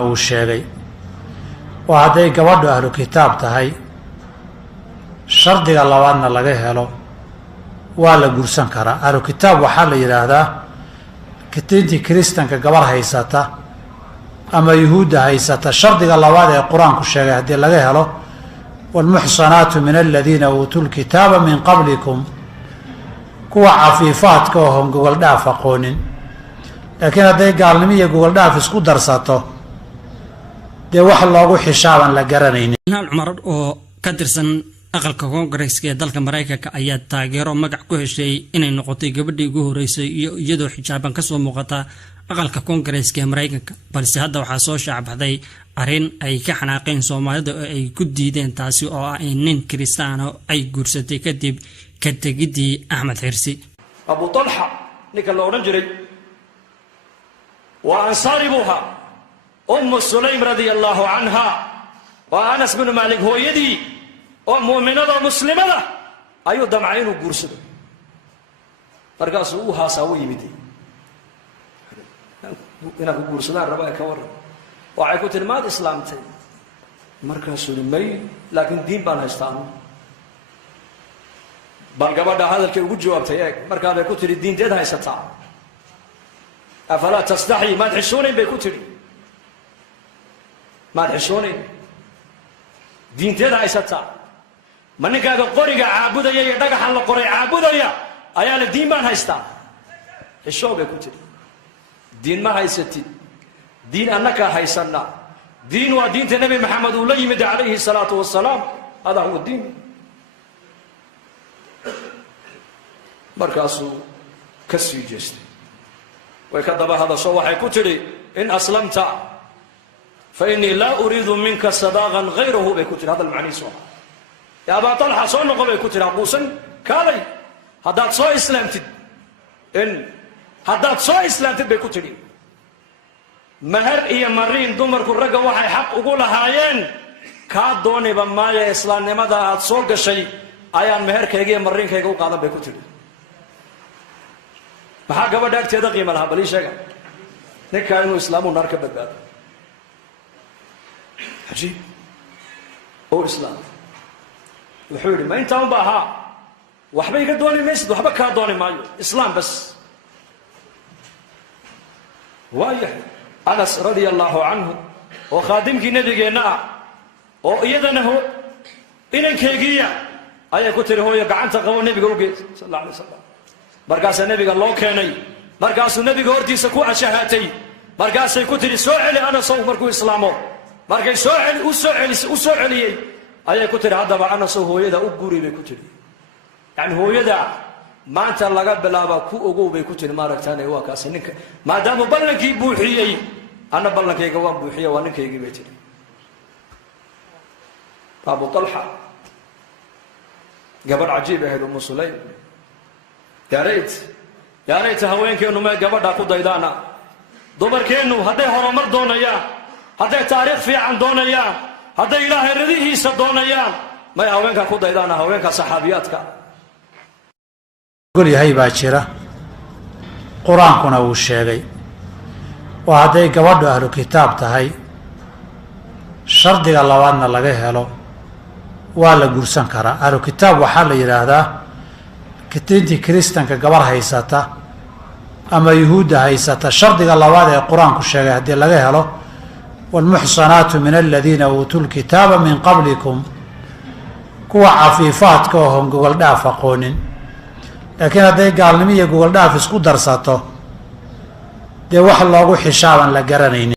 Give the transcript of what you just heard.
uu sheegay oo hadday gabadhu ahlu kitaab tahay shardiga labaadna laga helo waa la guursan karaa. ahlu kitaab waxaa la yidhaahdaa diintii kiristanka gabar haysata ama yuhuudda haysata shardiga labaad ee qur-aanku sheegay haddii laga helo waalmuxsanaatu min aladiina uutuu lkitaaba min qablikum, kuwa cafiifaadka oon gogol dhaaf aqoonin. laakiin hadday gaalnimo iyo gogol dhaaf isku darsato dee wax loogu xishaaban la garanaynin. cumar oo ka tirsan aqalka koongareeska ee dalka Mareykanka ayaa taageero magac ku heshay inay noqotay gabadhii ugu horeysay iyadoo xijaaban ka soo muuqata aqalka koongareeska ee Mareykanka, balse hadda waxaa soo shaacbaxday arrin ay ka xanaaqeen Soomaalida oo ay ku diideen taasi oo ah in nin Kristaano ay guursatay kadib ka tegidii Axmed Xirsi. Abu Talha ninka la oran jiray waa ansaari buha Sulaym radiyallahu anha wa Anas bin Malik hooyadii oo mu'minada muslimada ayuu damcay inuu guursado. markaas uu haasaa u yimid inaa ku guursadaan rabaa ka waran waxay ku tilmaad islaamtay markaasuu may laakiin diin baan haystaa bal gabadha hadalkay ugu jawaabtay markaa bay ku tiri diinteed haysataa afala tastaxyi maad xishoonayn bay ku tiri maad xishoonayn diinteed haysataa ma ninkaaga qoriga caabudaya iyo dhagaxan la qoray caabudaya ayaa la diin baan haystaa xishoo bay ku tiri diin ma haysatid diin annaka haysana diin waa diinta nabi maxamed uu la yimid calayhi salaatu wasalaam hada huwa diin. markaasuu ka sii jeestay way ka daba hadasho waxay ku tiri in aslamta fa innii laa uriidu minka sadaqan ghayrahu bay ku tiri hadal macnihiisu ah يا أبا طلحة صون قبل كتير أبوسن كالي هذا صو إسلامتد إن هذا صو إسلامتد بكتير مهر إيه مرين دمر كل رجع واحد حق أقول هاين كادوني بمايا إسلام نمدا صوق الشيء أيان مهر كيجي مرين كيجو قاعد بكتير بحاجة بدك تدقي ملها بليش حاجة نكاينو إسلام ونركب بالباب عجيب هو إسلام وحوري ما انت بها وحبا يقدوني ميسد وحبا كادوني مايو اسلام بس وايح انس رضي الله عنه وخادمك نبينا او ايدنا هو ان كيغيا اي كتر هو غعنت قبو نبي اوغي صلى الله عليه وسلم مركاس النبي لو كيني مركاس النبي هورتيسا كو اشهاتي مركاس كتر سوعلي انا صوم مركو اسلامو مركاس سوعلي وسوعلي ayay ku tiri hadaba ana soo hooyada u guri bay ku tiri yani hooyada maanta laga bilaabo ku ogow bay ku tiri maaragtaanay waa kaas ninka maadaama ballankii buuxiyay ana ballankayga waan buuxiyay waa ninkaygii bay tiri. Abu Talha gabar cajiib ah Sulaym yaa reet haweenkeenu ma gabadha ku daydaana dumarkeenu hadday horumar doonayaan hadday taariikh fiican doonayaan hadday ilaahay radihiisa doonayaan may haweenka ku daydaana haweenka saxaabiyaadka gol yahay baa jira qur-aankuna uu sheegay oo hadday gabadhu ahlu kitaab tahay shardiga labaadna laga helo waa la guursan karaa. ahlu kitaab waxaa la yidhaahdaa diintii kiristanka gabar haysata ama yuhuudda haysata shardiga labaad ee qur-aanku sheegay haddii laga helo والمحصنات من الذين أوتوا الكتاب من قبلكم كوا عفيفات كوهم جوجل داف قونين. لكن هذا قال لي جوجل داف اسكو درساته ده واحد لاقو حشابا لجرانين.